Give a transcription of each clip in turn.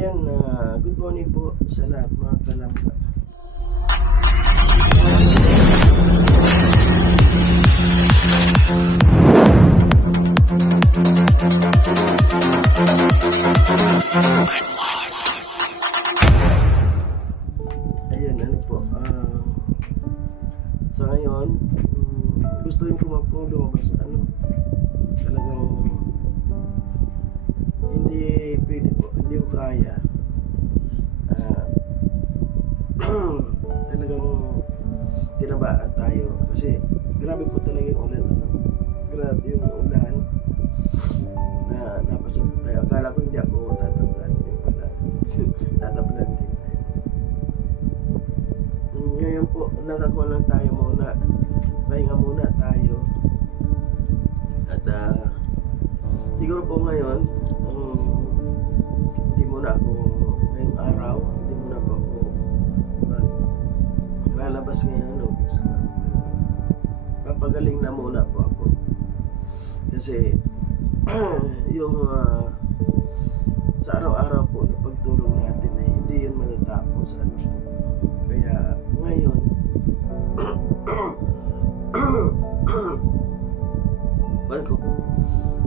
Ayan, good morning po sa lahat mga kalangga. Ayan, ano po, sa ngayon, gustuin ko pong lumabas, talagang hindi pwede po, hindi ko kaya. Talagang tinabaan tayo kasi grabe po talaga yung ulan, grabe yung ulan na napasok po tayo. Akala ko hindi ako tatablan, yung pala tatablan din. Ngayon po, nakakuha lang tayo muna, pahinga muna tayo at siguro po ngayon hindi muna ako ngayong araw, hindi muna po ako lalabas ngayon, papagaling na muna po ako kasi yung sa araw-araw po na pagtulong natin ay hindi yun matatapos, kaya ngayon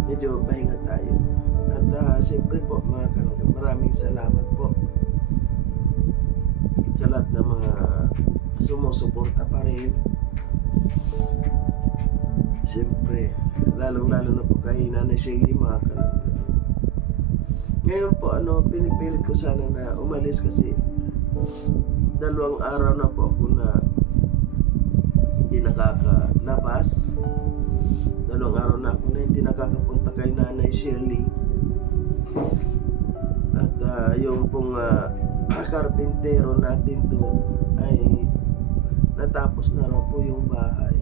medyo pahinga tayo at siyempre po mga kalangga, maraming salamat po sa lahat ng mga sumusuporta pa rin, siyempre lalong lalo na po kay Nanay Shelly mga kalangga. Ngayon po pinipilit ko sana na umalis kasi 2 araw na po ako na hindi nakakalabas. 2 araw na ako na hindi nakakapunta kay Nanay Shirley. At yung pong karpintero natin doon ay natapos na raw po yung bahay.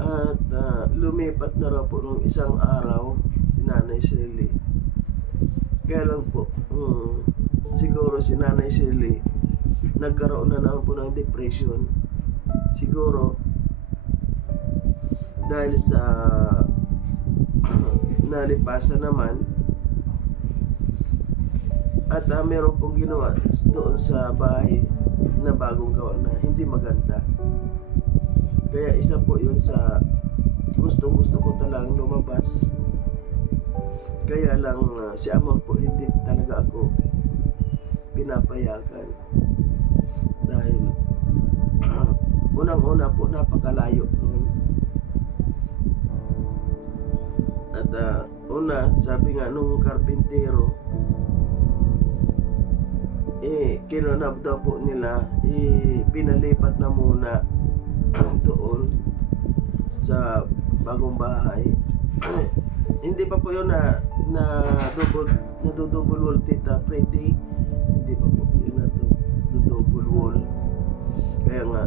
At lumipat na raw po nung 1 araw si Nanay Shirley. Kaya lang po, siguro si Nanay Shirley nagkaroon na naman po ng depression. Siguro dahil sa nalipasan naman at meron pong ginawa doon sa bahay na bagong gawa na hindi maganda. Kaya isa po yun sa gusto ko talagang lumabas. Kaya lang si Amor po hindi talaga ako pinapayagan dahil unang-una po napakalayo noon. At una, sabi nga nung karpintero, kinunab daw po nila, pinalipat na muna doon sa bagong bahay. Hindi pa po yun na double wall, Tita Pretty. Hindi pa po yun na double wall. Kaya nga,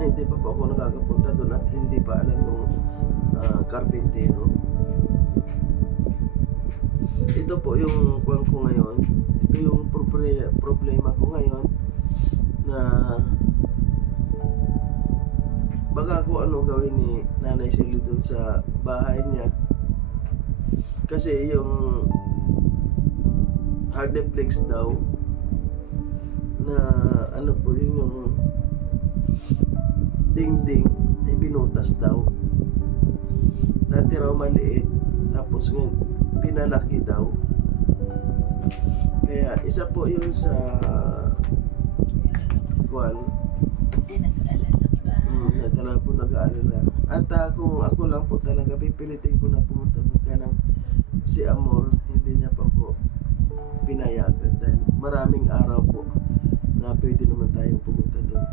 hindi pa po ako nakakapunta doon at hindi pa alam nung karpintero. Ito po yung kuwan ko ngayon. Ito yung problema ko ngayon na baka kung ano gawin ni Nanay Shirley dun sa bahay niya. Kasi yung hardplex daw na po yun yung dingding ay binutas daw. Dati raw maliit, tapos ngayon pinalaki daw. Kaya isa po yun sa kuwan na talaga po nag-aalala. At kung ako lang po talaga pipilitin ko na pumunta doon, kaya lang si Amor hindi niya pa po pinayagan dahil maraming araw po na pwede naman tayong pumunta doon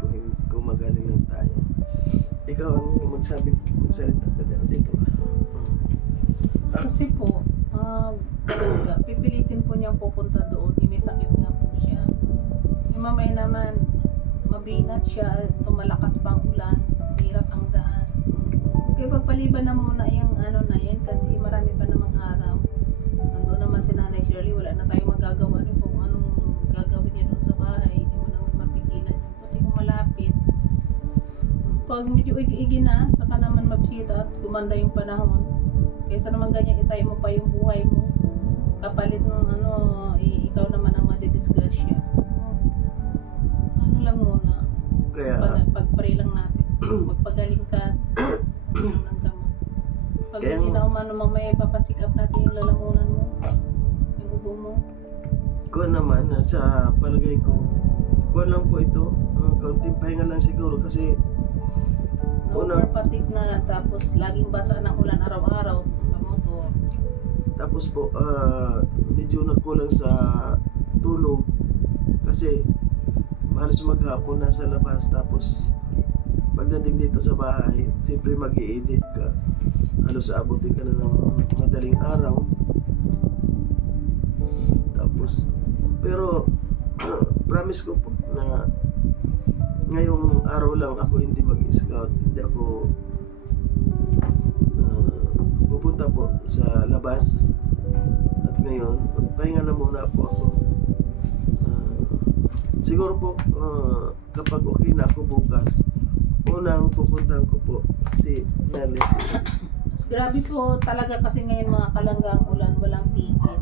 kung magaling lang tayo. Ikaw ang magsalita ka dito. Kasi po pipilitin po niyang pupunta doon, may sakit nga po siya. Yung mamay naman mabinat siya, tumalakas pang ulan, hirap ang daan. Kaya pagpaliban na muna yung na yan kasi marami pa namang araw. Nandun naman si Nanay Shirley, wala na tayong magagawa kung anong gagawin niya doon sa bahay. Hindi mo naman mapigilan yun. Pati kung malapit, pag medyo igi na, saka naman mabisita at gumanda yung panahon. Kaysa naman ganyan, itayo mo pa yung buhay mo. Kapalit ng ikaw madidisgrasya. Ano lang muna, Kaya, pag-pray lang natin. Magpagaling ka, ng gamot. Pag Kaya hindi nga. na umano, mamaya ipapacheck up natin yung lalamunan mo, yung ubo mo. ko naman, sa palagay ko, kuha lang po ito. Kaunting pahinga lang siguro kasi Una. Overfatigue na, tapos laging basa ng ulan araw-araw sa motor. tapos po, medyo nagkulang sa tulog kasi halos maghapon na sa labas tapos pagdating dito sa bahay, siyempre mag-i-edit ka. Halos aabutin ka na ng madaling araw. Tapos, pero promise ko po na ngayong araw lang ako hindi mag-scout, hindi ako pupunta po sa labas. At ngayon, pahinga na muna po ako. Siguro po, kapag okay na ako bukas, unang pupuntahan ko po si Nelly. Grabe po talaga kasi ngayon mga kalanggang ulan, walang tigil.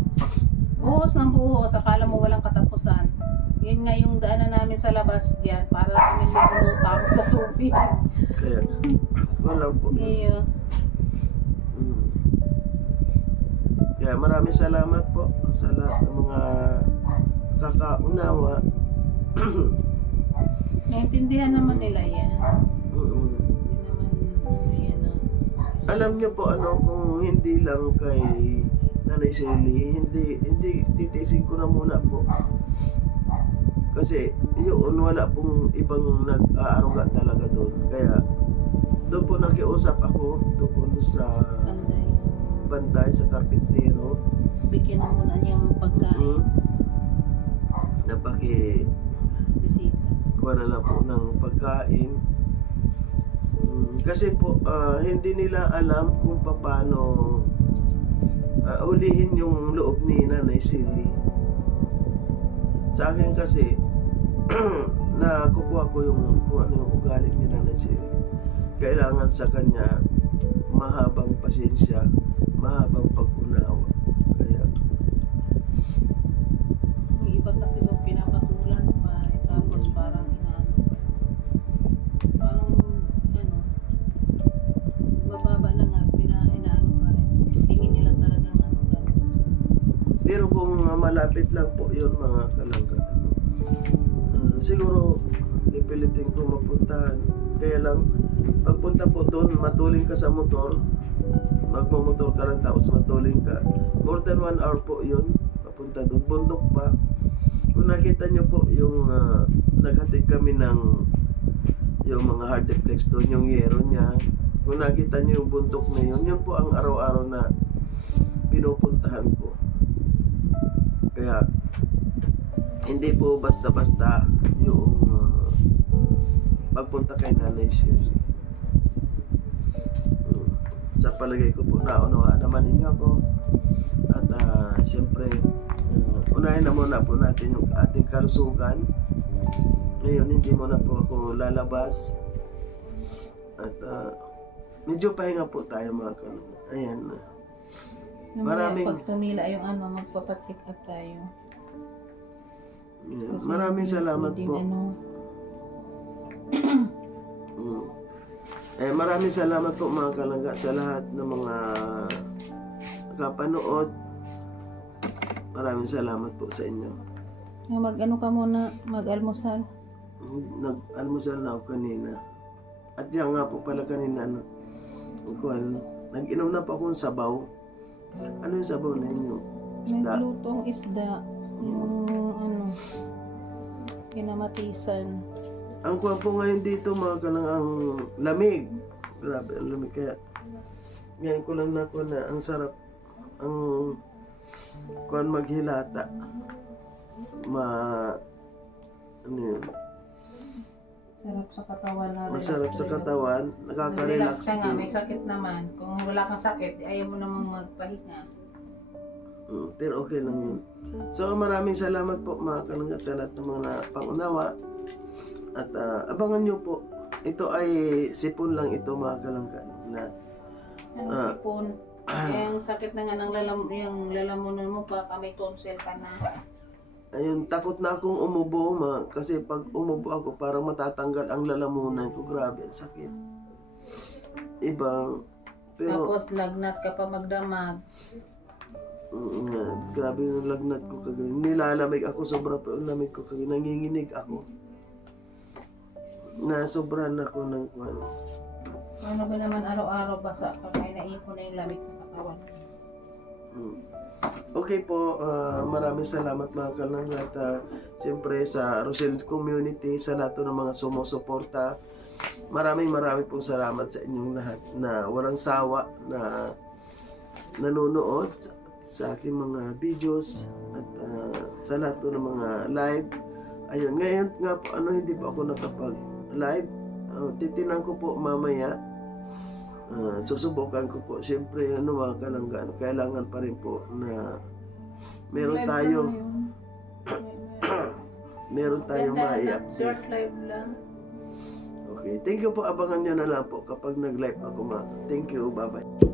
Buhos ng buhos, akala mo walang katapusan. Yun nga yung daanan namin sa labas dyan para kami lumutang sa tubig. Kaya, walang po. Iyo. Kaya maraming salamat po sa lahat ng mga kakaunawa. Naintindihan naman nila yan. Mm. Hindi naman yan Alam niyo po kung hindi lang kay Nanay Shelly, hindi titiisin ko na muna po. Kasi yun, wala pong ibang nag-aaruga talaga doon. Kaya doon po nakiusap ako doon sa Panday. bantay sa karpintero. Bigyan na muna niyang pagkain. Napaki Bisita. kuha na lang po ng pagkain. Kasi po hindi nila alam kung paano ulihin yung loob ni Nanay Shelly. Sa akin kasi nakukuha ko kung ano yung ugali ni Nanay Shelly. Kailangan sa kanya mahabang pasensya, mahabang pag-unawa. Kaya Yung iba kasi daw pinapatulan pa, tapos parang inaano pa. Parang bababa na nga, inaano pa rin. Tingin nila talagang gano'n. pero kung malapit lang po yun mga kalangga, siguro pipilitin ko mapuntahan. Kaya lang pagpunta po doon, matulin ka sa motor, magmamotor ka lang tapos matulin ka, more than 1 hour po yun papunta doon, bundok pa. Kung nakita nyo po yung naghatid kami ng yung mga hard deflex doon, yung yero niya, kung nakita nyo yung bundok na yun po ang araw-araw na pinupuntahan ko. Kaya hindi po basta-basta yung pagpunta kay Nanay Shelly. Sa palagay ko po, naunawaan naman ninyo ako. At siyempre, unahin na muna po natin yung ating kalusugan. Ngayon, hindi muna po ako lalabas. At medyo pahinga po tayo mga kalungga. Ayan. Maraming- Pag tumila yung magpapacheck up tayo. Ayan. Kasi Maraming hindi salamat pwedeng po. Maraming salamat po mga kalangga sa lahat ng mga kapanood. Maraming salamat po sa inyo. Mag-ano ka muna, mag-almusal. Nag-almusal na ako kanina. At yan nga po pala kanina, nag-inom na po akong sabaw. Ano yung sabaw na yun? Yung isda? Naglutong isda. Yung kinamatisan. Ang kuha po ngayon dito mga kalangga, ang lamig. Grabe ang lamig. Kaya ngayon ko lang nakuha na ang sarap. Ang kuha maghilata. Ano yun? Sarap sa katawan na. Masarap sa katawan, nakaka-relax Relax ka nga, din. may sakit naman. Kung wala kang sakit, ayaw mo namang magpahinga. Pero okay lang yun. So maraming salamat po mga kalangga sa lahat ng mga pangunawa. At abangan nyo po. Ito ay sipon lang ito mga kalangga. Na, Sipon. Yung sakit na nga ng yung lalamunan mo, baka may tonsil ka na. Ayun, takot na akong umubo, kasi pag umubo ako, parang matatanggal ang lalamunan ko. Grabe, ang sakit. Iba, pero, Tapos lagnat ka pa magdamag. grabe yung lagnat ko kagabi. Nilalamig ako, sobra pa yung lamig ko kagabi. Nanginginig ako. Nasobran ako ng kwan. Ano ba naman araw-araw basa ka kaya naipon na yung lamig sa katawan. Okay po, maraming salamat mga kalangga at siyempre sa Rosel Community, sa lahat ng mga sumusuporta. Maraming pong salamat sa inyong lahat na walang sawa na nanonood sa aking mga videos at sa lahat ng mga live. Ayun, ngayon nga po, hindi pa ako nakapag-live. Titinan ko po mamaya. Susubukan ko po. Siyempre, mga kalanggan, kailangan pa rin po na meron Live tayo lang yun. meron tayong Ganda, mai-update. short live lang. Okay, thank you po. Abangan nyo na lang po kapag nag-live ako, mga. Thank you, bye-bye.